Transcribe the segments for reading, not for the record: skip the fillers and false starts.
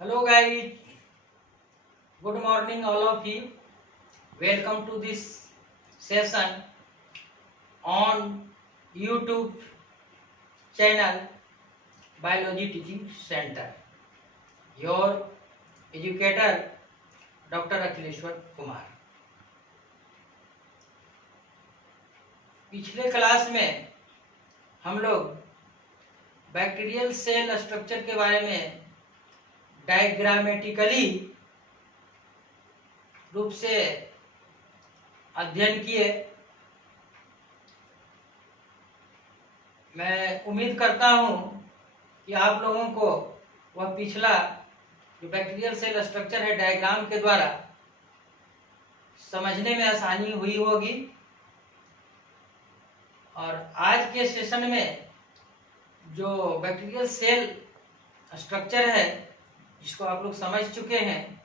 Hello guys, good morning all of you. Welcome to this session on YouTube channel Biology Teaching Center. Your educator Dr. Akhileshwar Kumar. पिछले class में हम लोग bacterial cell structure के बारे में diagrammatically रूप से अध्ययन किए। मैं उम्मीद करता हूं कि आप लोगों को वह पिछला जो बैक्टीरियल सेल स्ट्रक्चर है डायग्राम के द्वारा समझने में आसानी हुई होगी। और आज के सेशन में जो बैक्टीरियल सेल स्ट्रक्चर है जिसको आप लोग समझ चुके हैं,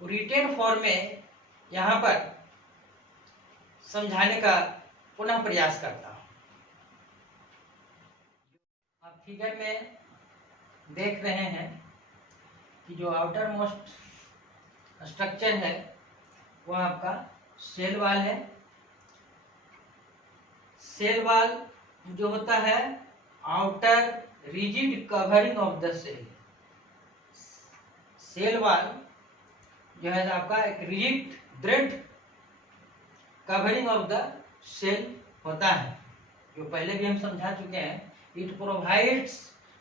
रिटेन फॉर्म में यहाँ पर समझाने का पुनः प्रयास करता हूँ। आप फिगर में देख रहे हैं कि जो आउटर मोस्ट स्ट्रक्चर है वह आपका सेल वॉल है। सेल वॉल जो होता है outer rigid covering of the cell. Cell wall जो है आपका एक रिजिड दृढ़ कवरिंग ऑफ द सेल होता है, जो पहले भी हम समझा चुके हैं। It provides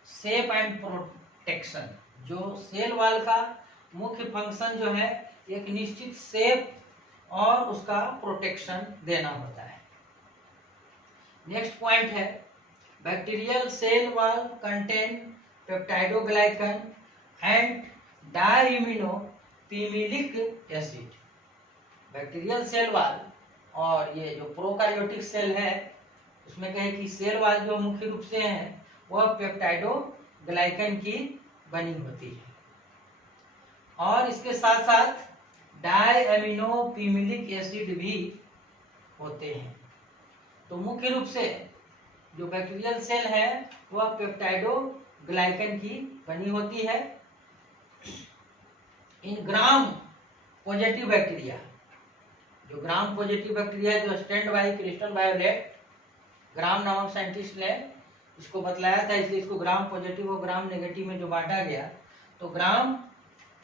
shape and protection. जो सेल वॉल का मुख्य फंक्शन जो है एक निश्चित शेप और उसका प्रोटेक्शन देना होता है। नेक्स्ट पॉइंट है bacterial cell wall contain peptidoglycan and diaminopimelic acid. Bacterial cell wall और ये जो प्रोकैरियोटिक सेल है उसमें कहे कि सेल वॉल जो मुख्य रूप से है वह पेप्टाइडोग्लाइकन की बनी होती है और इसके साथ साथ डायइम्यूनोपिमिलिक एसिड भी होते हैं। तो मुख्य रूप से जो बैक्टीरियल सेल है वह पेप्टाइडोग्लाइकन की बनी होती है। इन ग्राम पॉजिटिव बैक्टीरिया, जो ग्राम पॉजिटिव बैक्टीरिया जो स्टैंड बाई क्रिस्टल वायोलेट ग्राम नामक साइंटिस्ट ने इसको बतलाया था, इसलिए इसको ग्राम पॉजिटिव और ग्राम नेगेटिव में जो बांटा गया। तो ग्राम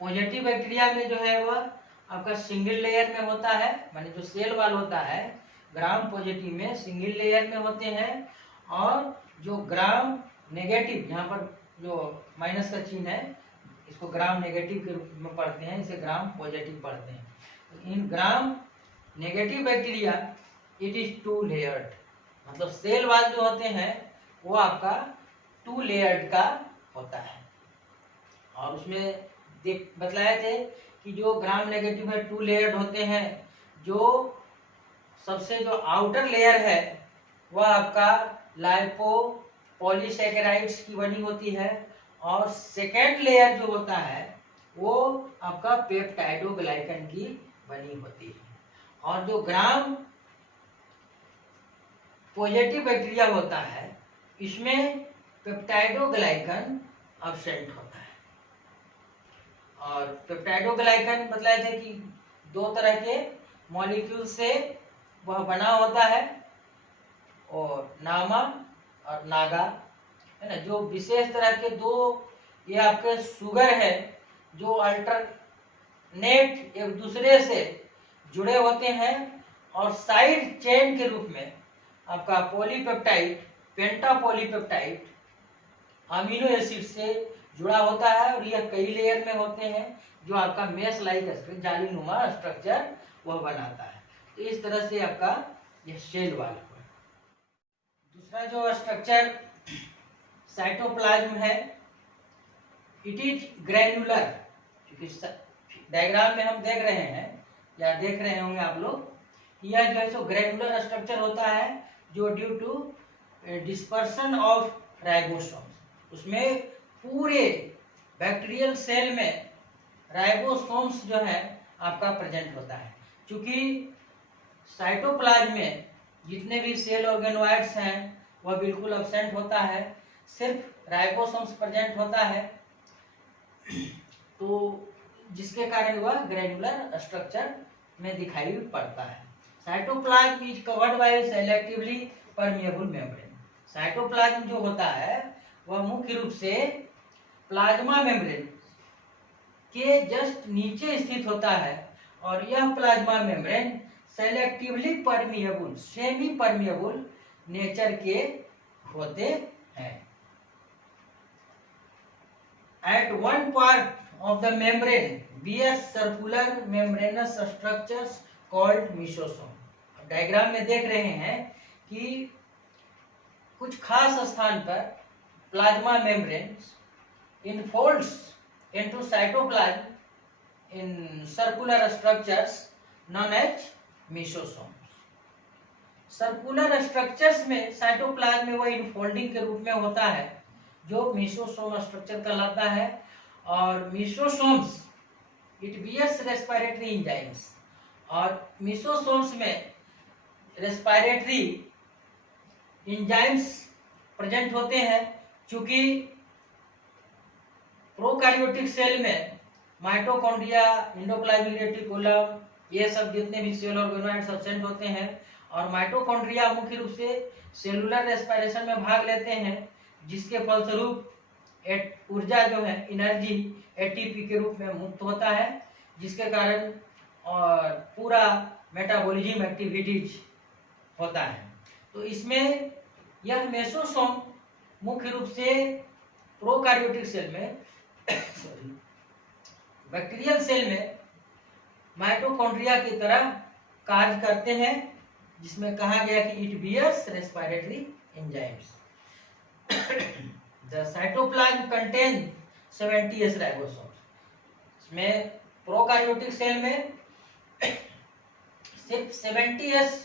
पॉजिटिव बैक्टीरिया में जो है वह आपका सिंगल लेयर में होता है, माने जो सेल वॉल होता है ग्राम पॉजिटिव में सिंगल लेयर में होते हैं। और जो ग्राम नेगेटिव, यहाँ पर जो माइनस का चिन्ह है इसको ग्राम नेगेटिव के रूप में पढ़ते हैं, इसे ग्राम पॉजिटिव पढ़ते हैं। तो in gram negative bacteria it is two layered, मतलब सेल वॉल जो होते हैं वो आपका टू लेयर्ड का होता है। और उसमें बतलाए थे कि जो ग्राम नेगेटिव है टू लेयर्ड होते हैं। जो सबसे जो आउटर लेयर है वह आपका लाइपो पॉलीसैकेराइड्स की बनी होती है और सेकेंड लेयर जो होता है वो आपका पेप्टाइडोग्लाइकन की बनी होती है। और जो ग्राम पॉजिटिव बैक्टीरिया होता है इसमें पेप्टाइडोग्लाइकन अब्सेंट होता है। और पेप्टाइडोग्लाइकन बताए थे कि दो तरह के मॉलिक्यूल से वह बना होता है, और नामा और नागा है ना। जो विशेष तरह के दो ये आपके शुगर है जो अल्टरनेट एक दूसरे से जुड़े होते हैं और साइड चेन के रूप में आपका पॉलीपेप्टाइड, पेंटापॉलीपेप्टाइड अमीनो एसिड से जुड़ा होता है। और यह कई लेयर में होते हैं जो आपका मेश लाइक जालीनुमा स्ट्रक्चर वह बनाता है। तो इस तरह से आपका यह सेल वॉल हुआ। दूसरा जो स्ट्रक्चर साइटोप्लाज्म है, इट इज ग्रैन्युलर। क्योंकि डायग्राम में हम देख रहे हैं या देख रहे होंगे आप लोग, यह जो है सो ग्रैन्युलर स्ट्रक्चर होता है जो due to dispersion of ribosomes. उसमें पूरे बैक्टीरियल सेल में राइबोसोम्स जो है आपका प्रेजेंट होता है। क्योंकि साइटोप्लाज्म में जितने भी सेल ऑर्गेनोइड्स हैं वह बिल्कुल एब्सेंट होता है, सिर्फ राइबोसोम्स प्रेजेंट होता है। तो जिसके कारण वह ग्रेनुलर स्ट्रक्चर में दिखाई पड़ता है। Cytoplasm is covered by selectively permeable membrane. Cytoplasm जो होता है वह मुख्य रूप से प्लाज्मा मेम्ब्रेन के जस्ट नीचे स्थित होता है और यह plasma membrane selectively permeable, semi permeable nature के होते हैं। At one part of the membrane bears circular membranous structures called mesosome। Diagram में देख रहे हैं कि कुछ खास स्थान पर plasma membrane infolds into cytoplasm in circular structures known as mesosomes। Circular structures में साइटोप्लाज्म में वह इनफोल्डिंग के रूप में होता है जो मेसोसोम स्ट्रक्चर कहलाता है। और mesosomes it bears respiratory enzymes, और मेसोसोम्स में रेस्पिरेटरी एंजाइम्स प्रेजेंट होते हैं। चूंकि प्रोकैरियोटिक सेल में माइटोकॉन्ड्रिया, एंडोप्लाज्मिक रेटिकुलम, ये सब जितने भी सेल ऑर्गेनोइड्स एब्सेंट होते हैं, और माइटोकॉन्ड्रिया मुख्य रूप से सेलुलर रेस्पिरेशन में भाग लेते हैं, जिसके फलस्वरूप ऊर्जा जो है एनर्जी एटीपी के रूप में मुक्त होता है, जिसके कारण और पूरा मेटाबॉलिज्म एक्टिविटीज होता है। तो इसमें यह मेसोसोम मुख्य रूप से प्रोकैरियोटिक सेल में बैक्टीरियल सेल में माइटोकॉन्ड्रिया की तरह कार्य करते हैं, जिसमें कहा गया कि it bears respiratory enzymes. The cytoplasm contain 70S ribosomes. इसमें प्रोकैरियोटिक सेल में सिर्फ 70S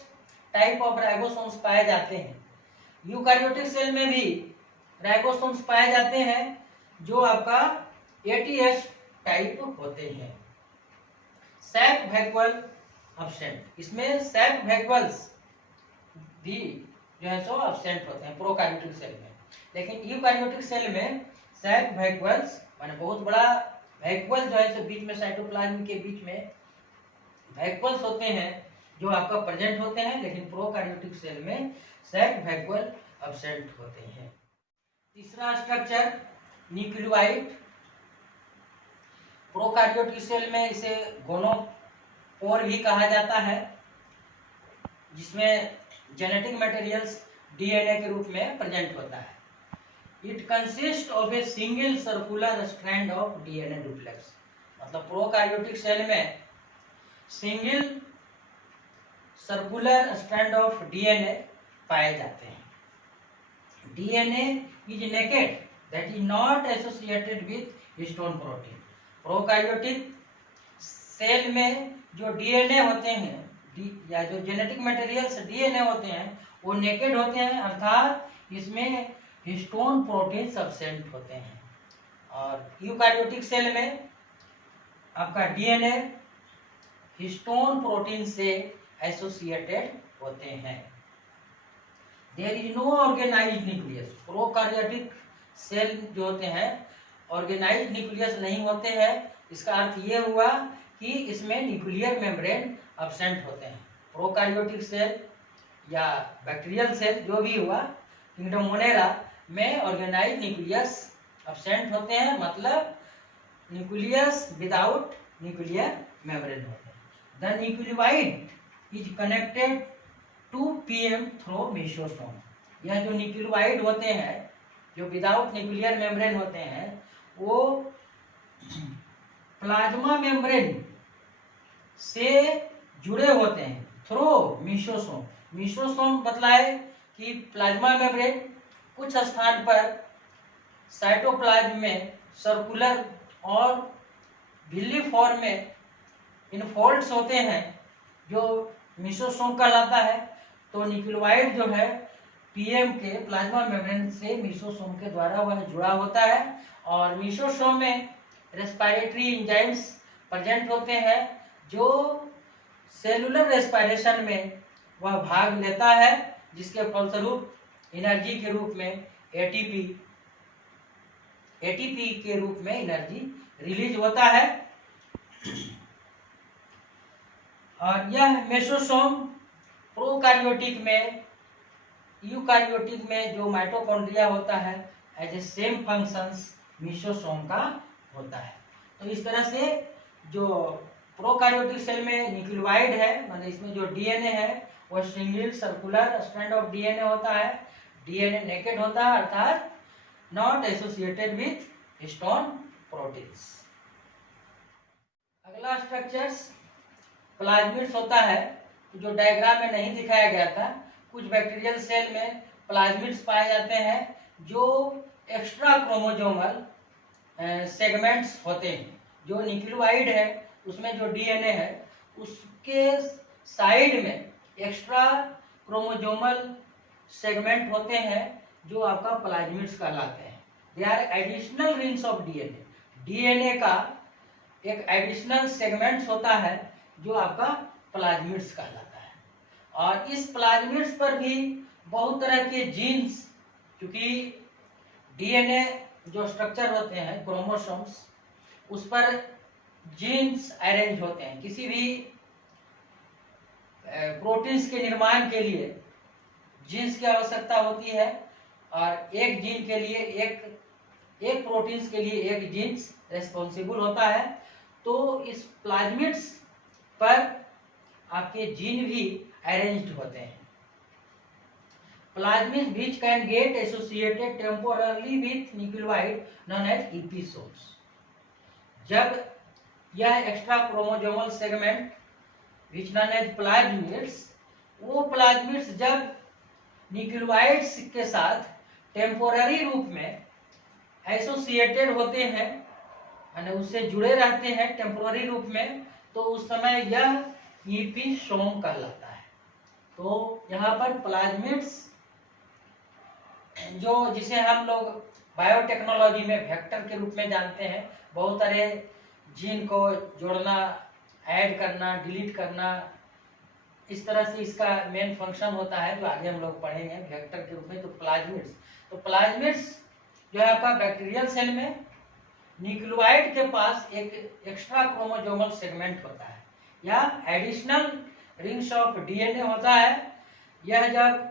टाइप ऑफ राइबोसोम्स पाए जाते हैं। यूकैरियोटिक सेल में भी राइबोसोम्स पाए जाते हैं जो आपका 80S टाइप होते हैं। सैक वैक्यूल एब्सेंट, इसमें सैक वैक्यूल्स भी जो है सो एब्सेंट होते हैं प्रोकैरियोटिक सेल में। लेकिन यूकैरियोटिक सेल में सैक वैक्यूल्स माने बहुत बड़ा वैक्यूल जो है सो बीच में साइटोप्लाज्म के बीच में वैक्यूल्स होते हैं जो आपका प्रेजेंट होते हैं, लेकिन प्रोकैरियोटिक सेल में सैक वैक्यूल एब्सेंट होते हैं। तीसरा स्ट्रक्चर न्यूक्लियोइड। प्रोकैरियोटिक सेल में इसे गोनोपोर भी कहा जाता है, जिसमें जेनेटिक मटेरियल्स डीएनए के रूप में प्रेजेंट होता है। It consist of a single circular strand of DNA duplex. मतलब प्रोकैरियोटिक सेल में single circular strand of DNA पाए जाते हैं। DNA is naked, that is not associated with histone protein. Prokaryotic cell में जो डीएनए होते हैं या जो जेनेटिक मटेरियल्स डीएनए होते हैं वो नेकेड होते हैं, अर्थात इसमें हिस्टोन प्रोटीन एब्सेंट होते हैं। और यूकैरियोटिक सेल में आपका डीएनए हिस्टोन प्रोटीन से एसोसिएटेड होते हैं। There is no organised nucleus. Prokaryotic cell जो होते हैं ऑर्गेनाइज्ड न्यूक्लियस नहीं होते हैं। इसका अर्थ ये हुआ कि इसमें न्यूक्लियर मेम्ब्रेन एब्सेंट होते हैं। प्रोकैरियोटिक सेल या बैक्टीरियल सेल जो भी हुआ, किंगडम मोनेरा में ऑर्गेनाइज्ड न्यूक्लियस एब्सेंट होते हैं, मतलब न्यूक्लियस विदाउट न्यूक्लियर मेम्ब्रेन होते हैं। The nucleoid is connected to PM through mesosome. यह जो न्यूक्लियोइड होते हैं जो विदाउट न्यूक्लियर मेम्ब्रेन होते हैं वो प्लाज्मा मेम्ब्रेन से जुड़े होते हैं थ्रू मेसोसोम। मेसोसोम बतलाए कि प्लाज्मा मेम्ब्रेन कुछ स्थान पर साइटोप्लाज्म में सर्कुलर और बिल्ली फॉर्म में इनफोल्ड्स होते हैं जो मेसोसोम कहलाता है। तो न्यूक्लियोइड जो है पीएम के प्लाज्मा मेम्ब्रेन से मेसोसोम के द्वारा वह जुड़ा होता है, और मेसोसोम में रेस्पिरेटरी एंजाइम्स प्रेजेंट होते हैं जो सेलुलर रेस्पिरेशन में वह भाग लेता है, जिसके फलस्वरूप एनर्जी के रूप में एटीपी एटीपी के रूप में एनर्जी रिलीज होता है। और यह मेसोसोम प्रोकार्योटिक में, यूकार्योटिक में जो माइटोकॉन्ड्रिया होता है as a same functions mesosome का होता है। तो इस तरह से जो प्रोकार्योटिक सेल में न्यूक्लियोइड है, मतलब इसमें जो डीएनए है वो single circular strand of DNA होता है। डीएनए नेकेड होता है, अर्थात not associated with histone proteins. अगला स्ट्रक्चर्स प्लाज्मिड्स होता है, जो डायग्राम में नहीं दिखाया गया था। कुछ बैक्टीरियल सेल में प्लाज्मिड्स पाए जाते हैं जो एक्स्ट्रा क्रोमोसोमल सेगमेंट्स होते हैं। जो न्यूक्लियोइड है उसमें जो डीएनए है उसके साइड में एक्स्ट्रा क्रोमोसोमल सेगमेंट होते हैं जो आपका प्लाज्मिड्स कहलाते हैं। They are additional rings of DNA. DNA का एक एडिशनल सेगमेंट्स होता है जो आपका प्लाज्मिड्स कहलाता है। और इस प्लाज्मिड्स पर भी बहुत तरह के जीन्स, क्योंकि डीएनए जो स्ट्रक्चर होते हैं क्रोमोसोम्स, उस पर जीन्स अरेंज होते हैं। किसी भी प्रोटीन्स के निर्माण के लिए जीन्स की आवश्यकता होती है, और एक जीन के लिए एक प्रोटीन्स के लिए एक जीन्स रेस्पॉन्सिबल होता है। तो इस प्लाज्मिड्स पर आपके जीन भी अरेंज्ड होते हैं। Plasmids which can get associated temporarily with nucleoid known as episomes। जब यह extra chromosomal segment which known as plasmids, वो प्लाज्मिड्स जब न्यूक्लियोइड्स के साथ टेम्पोररी रूप में एसोसिएटेड होते हैं, यानी उससे जुड़े रहते हैं टेम्पोररी रूप में, तो उस समय यह ईपीसोम कहलाता है। तो यहाँ पर प्लाज्मिड्स जो जिसे हम लोग बायोटेक्नोलॉजी में वेक्टर के रूप में जानते हैं, बहुत सारे जीन को जोड़ना, ऐड करना, डिलीट करना, इस तरह से इसका मेन फंक्शन होता है जो आगे हम लोग पढ़ेंगे वेक्टर के रूप में। तो प्लाज्मिड्स जो है आपका बैक्टीरियल सेल में न्यूक्लियोइड के पास एक एक्स्ट्रा क्रोमोसोमल सेगमेंट होता है या एडिशनल रिंग्स ऑफ डीएनए होता है। यह जब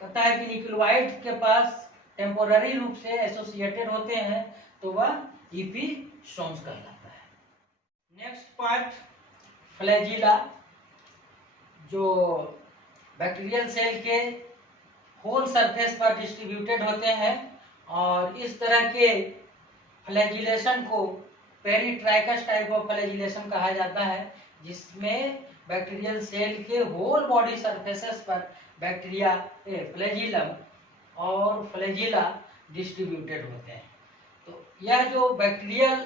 कहता है कि न्यूक्लियोइड के पास टेम्पोररी रूप से एसोसिएटेड होते हैं तो वह ईपीसोम्स कहलाता है। नेक्स्ट पार्ट फ्लैजिला, जो बैक्टीरियल सेल के होल सरफेस पर डिस्ट्रीब्यूटेड होते हैं, और इस तरह के फ्लैजिलेशन को पेरिट्राइकस टाइप ऑफ फ्लैजिलेशन कहा जाता है, जिसमें बैक्टीरियल सेल के होल बॉडी सरफेसेस पर बैक्टीरिया फ्लैजिलम और फ्लैजिला डिस्ट्रीब्यूटेड होते हैं। तो यह जो बैक्टीरियल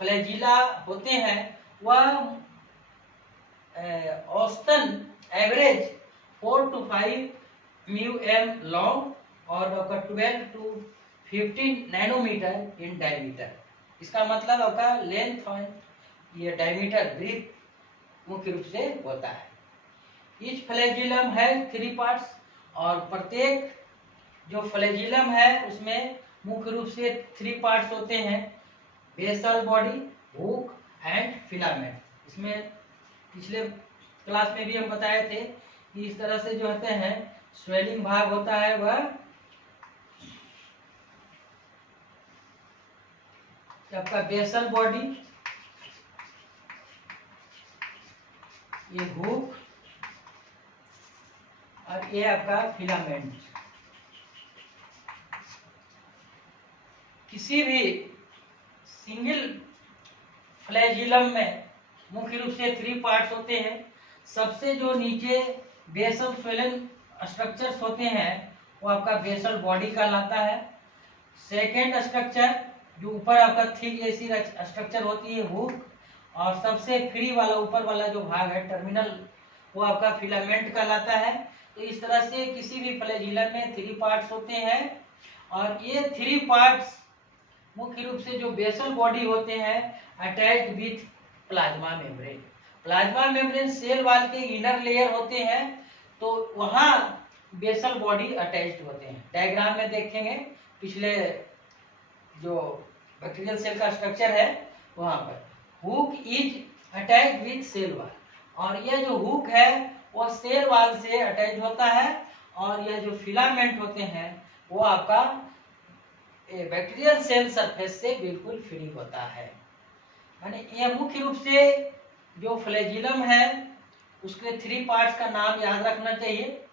फ्लैजिला होते हैं वह औसतन एवरेज 4 to 5 μm लॉन्ग और आपका 12 to 15 नैनोमीटर इन डायमीटर। इसका मतलब आपका लेंथ और ये डायमीटर ब्रीथ मुख्य रूप से होता है। ईच फ्लैजिलम है 3 पार्ट्स, और प्रत्येक जो फ्लैजिलम है उसमें मुख्य रूप से 3 पार्ट्स होते हैं, basal body, hook and filament. इसमें पिछले क्लास में भी हम बताए थे कि इस तरह से जो होते हैं स्वेलिंग भाग होता है वह आपका बेसल बॉडी, ये हुक और ये आपका फिलामेंट। किसी भी सिंगल फ्लैजिलम में मुख्य रूप से 3 पार्ट्स होते हैं। सबसे जो नीचे बेसल स्वेलन स्ट्रक्चर्स होते हैं वो आपका बेसल बॉडी कहलाता है। सेकेंड स्ट्रक्चर जो ऊपर आपका थिक ऐसी स्ट्रक्चर होती है हुक, और सबसे फ्री वाला ऊपर वाला जो भाग है टर्मिनल वो आपका फिलामेंट कहलाता है। तो इस तरह से किसी भी फ्लैजिलम में 3 पार्ट्स होते हैं, और ये 3 पार्ट्स मुख्य रूप से जो बेसल बॉडी होते हैं attached with plasma membrane. Plasma membrane cell wall के इनर लेयर होते हैं, तो वहाँ बेसल बॉडी अटैच्ड होते हैं। डायग्राम में देखेंगे पिछले जो बैक्टीरियल सेल का स्ट्रक्चर है वहां पर hook is attach with cell wall, और यह जो हुक है वो सेल वाल से अटैच होता है, और यह जो फिलामेंट होते हैं वो आपका बैक्टीरियल सेल सरफेस से बिल्कुल फ्री होता है। यानी यह मुख्य रूप से जो फ्लैजिलम है उसके 3 पार्ट्स का नाम याद रखना चाहिए।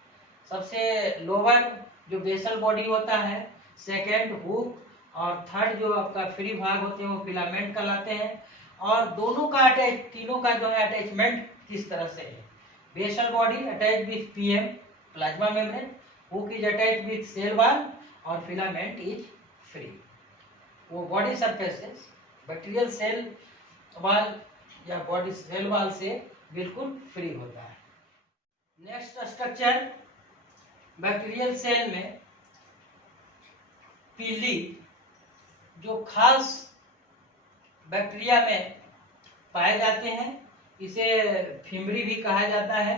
सबसे लोअर जो बेसल बॉडी होता है, सेकेंड हुक, और थर्ड जो आपका फ्री भाग होते हैं वो फिलामेंट कहलाते हैं। और दोनों का तीनों का जो है अटैचमेंट किस तरह से है। Basal body attach with PM plasma membrane, hook is attach with cell wall, और फिलामेंट इज फ्री। वो body surfaces bacterial cell wall या बॉडी सेल वॉल से बिल्कुल फ्री होता है। नेक्स्ट स्ट्रक्चर बैक्टीरियल सेल में पीली, जो खास बैक्टीरिया में पाए जाते हैं, इसे फिमरी भी कहा जाता है।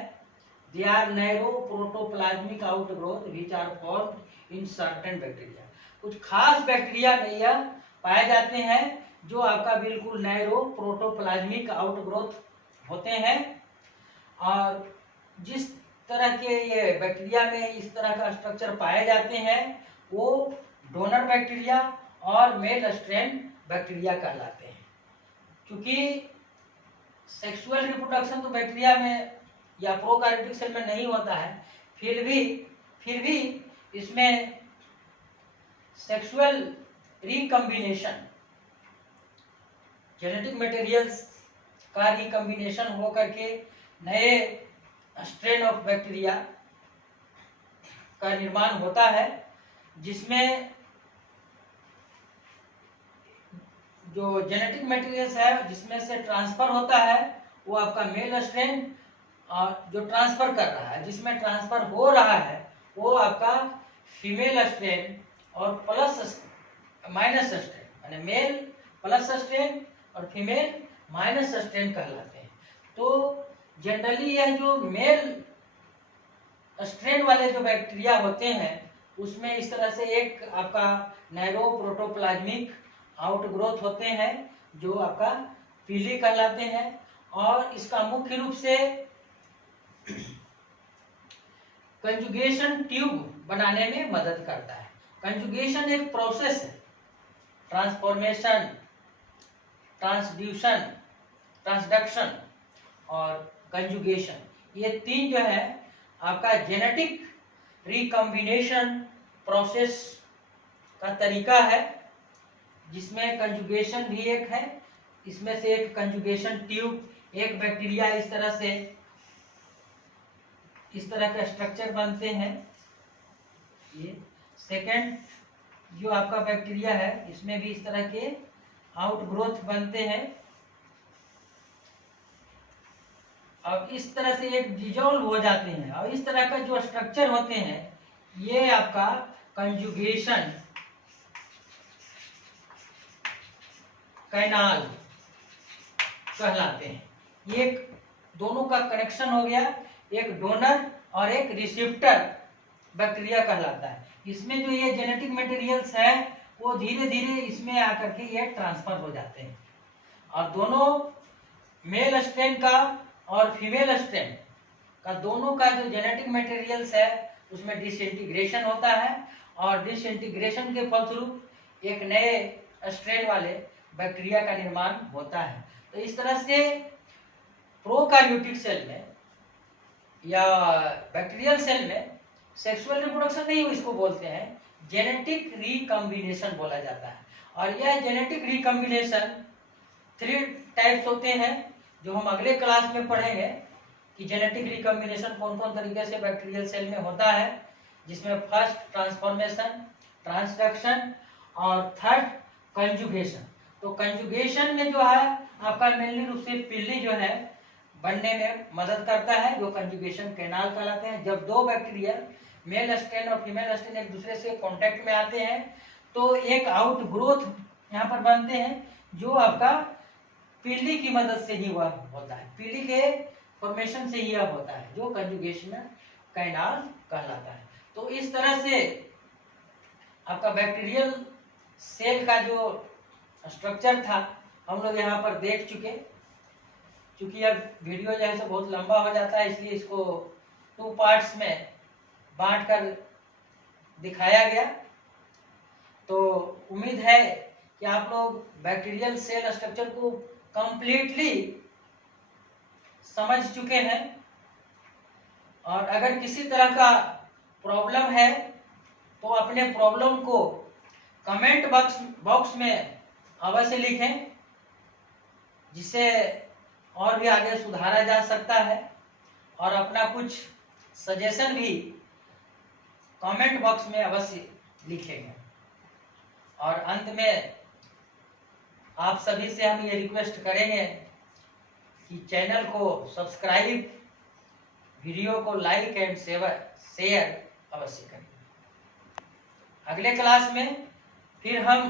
They are narrow protoplasmic outgrowth which are formed in certain bacteria. कुछ खास बैक्टीरिया में यह पाए जाते हैं जो आपका बिल्कुल नैरो प्रोटोप्लाज्मिक आउटग्रोथ होते हैं। और जिस तरह के ये बैक्टीरिया में इस तरह का स्ट्रक्चर पाए जाते हैं वो डोनर बैक्टीरिया और मेल स्ट्रेन बैक्टीरिया कहलाते हैं। क्योंकि सेक्सुअल रिप्रोडक्शन तो बैक्टीरिया में या प्रोकैरियोटिक सेल में नहीं होता है, फिर भी इसमें सेक्सुअल रिकम्बिनेशन, जेनेटिक मटेरियल्स का रिकम्बिनेशन हो करके नए स्ट्रेन ऑफ बैक्टीरिया का निर्माण होता है, जिसमें जो जेनेटिक मटेरियल्स है जिसमें से ट्रांसफर होता है वो आपका मेल स्ट्रेन, और जो ट्रांसफर कर रहा है, जिसमें ट्रांसफर हो रहा है वो आपका फीमेल स्ट्रेन और प्लस माइनस स्ट्रेन, यानी मेल प्लस स्ट्रेन और फीमेल माइनस स्ट्रेन कहलाते हैं। तो जनरली यह जो मेल स्ट्रेन वाले जो बैक्टीरिया होते हैं उसमें इस तरह से एक आपका नैरो प्रोटोप्लाज्मिक आउटग्रोथ होते हैं जो आपका पीली कहलाते हैं, और इसका मुख्य रूप से कंजुगेशन ट्यूब बनाने में मदद करता है। कंजुगेशन एक प्रोसेस है, ट्रांसफॉर्मेशन, ट्रांसड्यूशन, ट्रांसडक्शन और कंजुगेशन, ये 3 जो है आपका जेनेटिक रिकम्बिनेशन प्रोसेस का तरीका है, जिसमें कंजुगेशन भी एक है। इसमें से एक कंजुगेशन ट्यूब, एक बैक्टीरिया इस तरह के स्ट्रक्चर बनते हैं। ये सेकंड जो आपका बैक्टीरिया है इसमें भी इस तरह के आउटग्रोथ बनते हैं। अब इस तरह से एक डिजोल्व हो जाते हैं, और इस तरह का जो स्ट्रक्चर होते हैं ये आपका कंजुगेशन कैनाल कहलाते हैं। ये दोनों का कनेक्शन हो गया, एक डोनर और एक रिसिप्टर बैक्टीरिया कहलाता है। इसमें जो ये जेनेटिक मटेरियल्स है वो धीरे धीरे इसमें आकर के ये ट्रांसफर हो जाते हैं, और दोनों मेल स्ट्रेन का और फीमेल स्ट्रेन का दोनों का जो जेनेटिक मटेरियल्स है उसमें डिसइंटीग्रेशन होता है, और डिसइंटीग्रेशन के फलस्वरूप एक नए स्ट्रेन वाले बैक्टीरिया का निर्माण होता है। तो इस तरह से प्रोकैरियोटिक सेल में या बैक्टीरियल सेल में सेक्सुअल रिप्रोडक्शन नहीं इसको बोलते हैं, जेनेटिक रिकम्बिनेशन बोला जाता है। और यह जेनेटिक रिकम्बिनेशन 3 टाइप्स होते हैं जो हम अगले क्लास में पढ़ेंगे कि जेनेटिक रिकम्बिनेशन कौन कौन तरीके से बैक्टीरियल सेल में होता है, जिसमें फर्स्ट ट्रांसफॉर्मेशन, ट्रांसडक्शन और थर्ड कंजुगेशन। तो कंजुगेशन में जो है आपका मेनली रूप से पिल्ली जो है बनने में मदद करता है, जो कंजुगेशन कैनाल कहलाते हैं। जब 2 बैक्टीरिया मेल स्ट्रेन और फीमेल स्ट्रेन एक दूसरे से कांटेक्ट में आते हैं तो एक आउटग्रोथ यहाँ पर बनते हैं, जो आपका पिल्ली की मदद से ही हुआ होता है, पिल्ली के फॉर्मेशन से ही होता है, जो कंजुगेशन कैनाल कहलाता है। तो इस तरह से आपका बैक्टीरियल सेल का जो स्ट्रक्चर था हम लोग यहाँ पर देख चुके। चूंकि अब वीडियो जो है सो बहुत लंबा हो जाता है, इसलिए इसको 2 पार्ट्स में बांट कर दिखाया गया। तो उम्मीद है कि आप लोग बैक्टीरियल सेल स्ट्रक्चर को कंप्लीटली समझ चुके हैं। और अगर किसी तरह का प्रॉब्लम है तो अपने प्रॉब्लम को कमेंट बॉक्स में अवश्य लिखें, जिससे और भी आगे सुधारा जा सकता है। और अपना कुछ सजेशन भी कमेंट बॉक्स में अवश्य लिखेंगे। और अंत में आप सभी से हम ये रिक्वेस्ट करेंगे कि चैनल को सब्सक्राइब, वीडियो को लाइक एंड शेयर अवश्य करें। अगले क्लास में फिर हम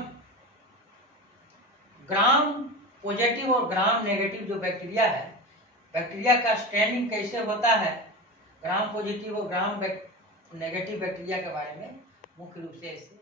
ग्राम पॉजिटिव और ग्राम नेगेटिव जो बैक्टीरिया है, बैक्टीरिया का स्टैंडिंग कैसे होता है, ग्राम पॉजिटिव और ग्राम नेगेटिव बैक्टीरिया के बारे में मुख्य रूप से